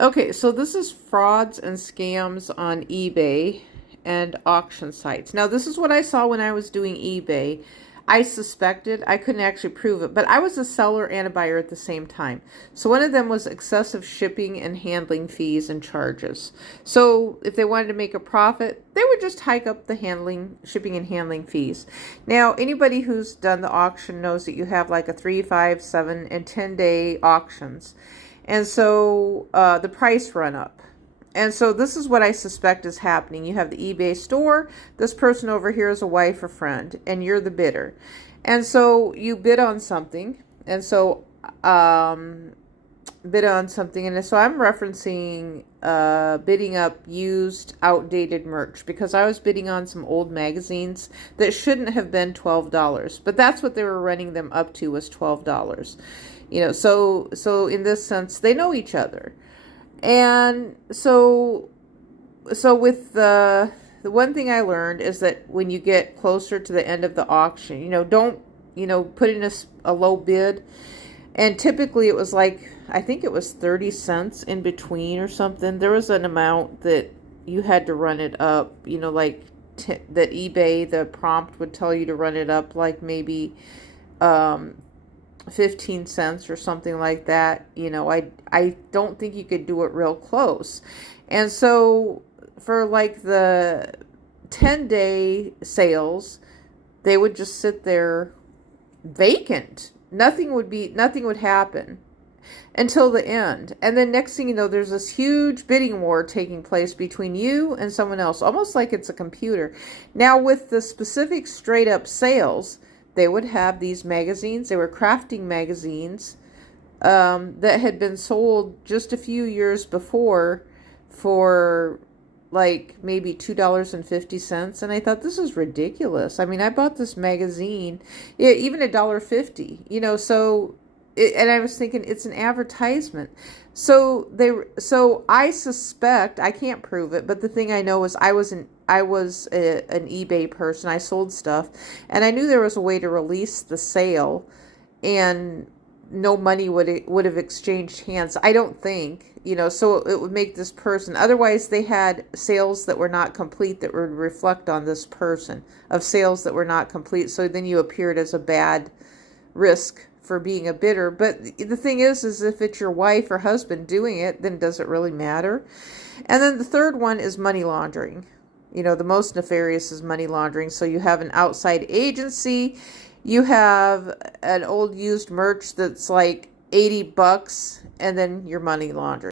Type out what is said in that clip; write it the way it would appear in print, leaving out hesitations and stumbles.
Okay, so this is frauds and scams on eBay and auction sites. Now, this is what I saw when I was doing eBay. I suspected, I couldn't actually prove it, but I was a seller and a buyer at the same time. So one of them was excessive shipping and handling fees and charges. So if they wanted to make a profit, they would just hike up the shipping and handling fees. Now, anybody who's done the auction knows that you have like a 3, 5, 7, and 10-day auctions. And so the price run up. And so this is what I suspect is happening. You have the eBay store. This person over here is a wife or friend, and you're the bidder. And so you bid on something. And so bid on something. And so I'm referencing bidding up used, outdated merch because I was bidding on some old magazines that shouldn't have been $12. But that's what they were running them up to, was $12. So in this sense, they know each other. And so with the one thing I learned is that when you get closer to the end of the auction, don't, put in a low bid. And typically it was like, I think it was 30 cents in between or something. There was an amount that you had to run it up, that eBay, the prompt would tell you to run it up like maybe 15 cents or something like that. I don't think you could do it real close. And so for like the 10-day sales, they would just sit there vacant. Nothing would happen until the end. And then next thing you know, there's this huge bidding war taking place between you and someone else, almost like it's a computer. Now with the specific straight up sales, they would have these magazines. They were crafting magazines that had been sold just a few years before for like maybe $2.50. And I thought, this is ridiculous. I mean, I bought this magazine, even $1.50, and I was thinking it's an advertisement. So I suspect, I can't prove it, but the thing I know is I was an eBay person. I sold stuff, and I knew there was a way to release the sale, and no money would have exchanged hands. I don't think, so it would make this person. Otherwise, they had sales that were not complete that would reflect on this person of sales that were not complete. So then you appeared as a bad risk for being a bidder. But the thing is if it's your wife or husband doing it, then does it really matter? And then the third one is money laundering. The most nefarious is money laundering. So you have an outside agency, you have an old used merch that's like $80, and then you're money laundering.